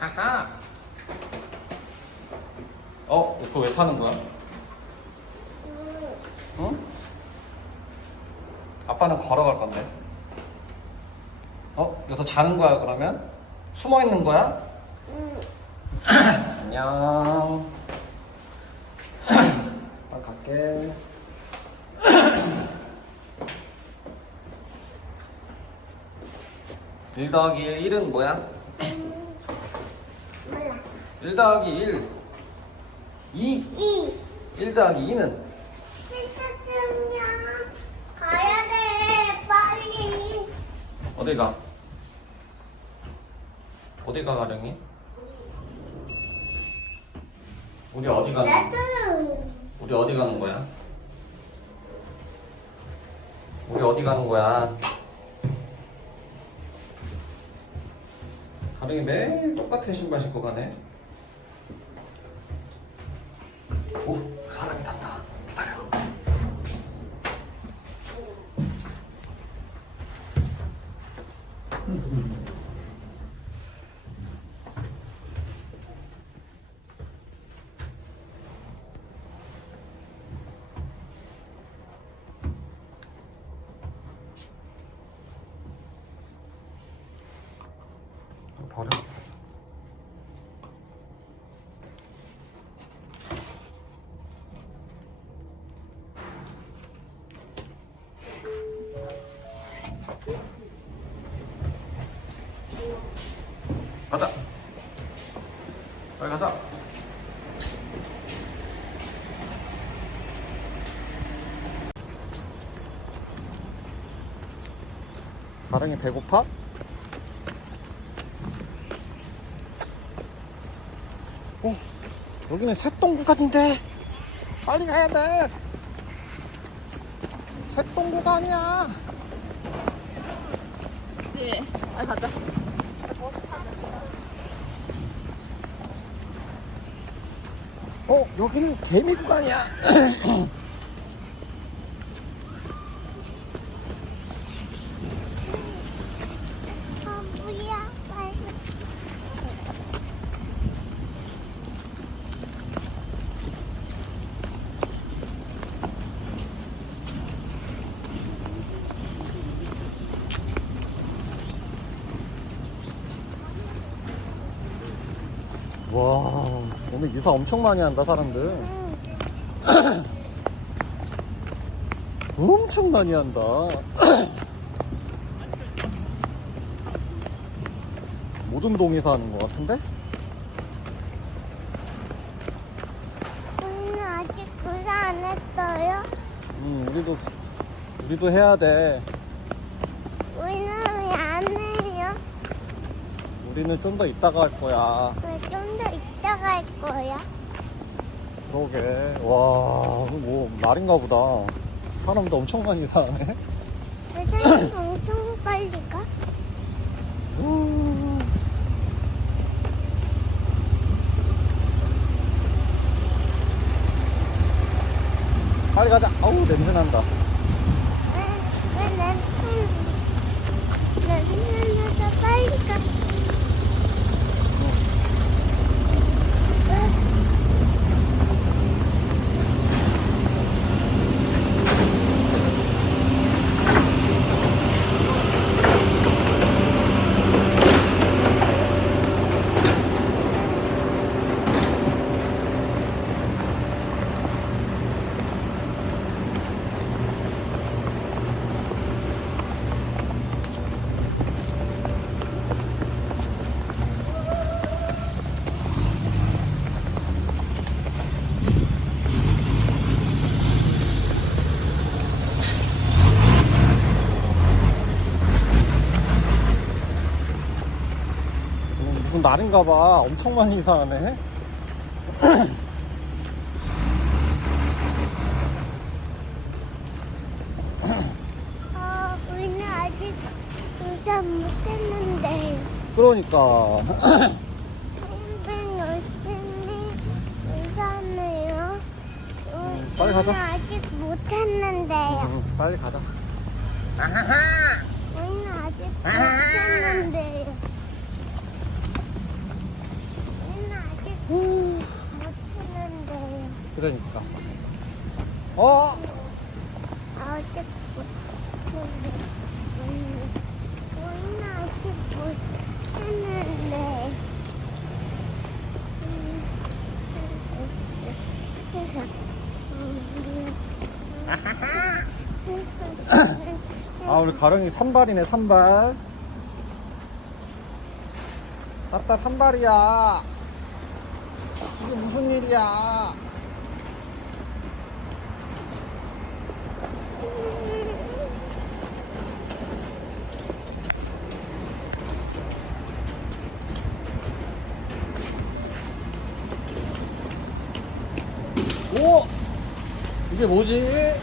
하하. 어, 그거 왜 타는 거야? 응? 아빠는 걸어갈 건데. 어? 여기서 자는 거야, 그러면? 숨어 있는 거야? 안녕. 빨리 갈게. 일 더하기 일은 뭐야? 몰라. 1 더하기 1, 2. 이 1 더하기 2는? 씻어주면 가야 돼 빨리. 어디 가? 어디 가 가령이? 우리 어디 가는 거야? 나도 우리 어디 가는 거야? 우리 어디 가는 거야? 가령이 매일 똑같은 신발 신고 가네. 오, 사람이 탄다. 기다려. 버려. 가랑이 배고파? 어, 여기는 새똥구간인데 빨리 가야 돼. 새똥구간이야. 그치? 아 가자. 어, 여기는 개미 구간이야. 아 뭐야 빨리. 와, 오늘 이사 엄청 많이 한다 사람들. 응. 엄청 많이 한다. 모든 동에서 하는 것 같은데? 우리는 아직 그거 안 했어요. 음, 우리도 우리도 해야 돼. 우리는 왜 안 해요? 우리는 좀 더 이따가 할 거야. 왜 좀더이 할 거야? 그러게. 와, 뭐 날인가 보다. 사람도 엄청 많이 사네. 왜 사람 엄청 빨리 가? 음. 빨리 가자. 아우 냄새 난다. 왜 왜 냄새 냄새 나서 빨리 가? 음, 날인가 봐. 엄청 많이 이사하네. 어, 우리는 아직 의사 못했는데. 그러니까. 선생 열심히 의사네요. 우- 빨리 가자. 우리는 아직 못했는데요. 음, 빨리 가자. 우리는 아직 못했는데요. 우리는 아직 못했는데요. 그러니까. 어? 아직 못 했는데. 아, 우리 가령이 산발이네, 산발. 아따, 산발이야. 이게 무슨 일이야. 오! 이게 뭐지?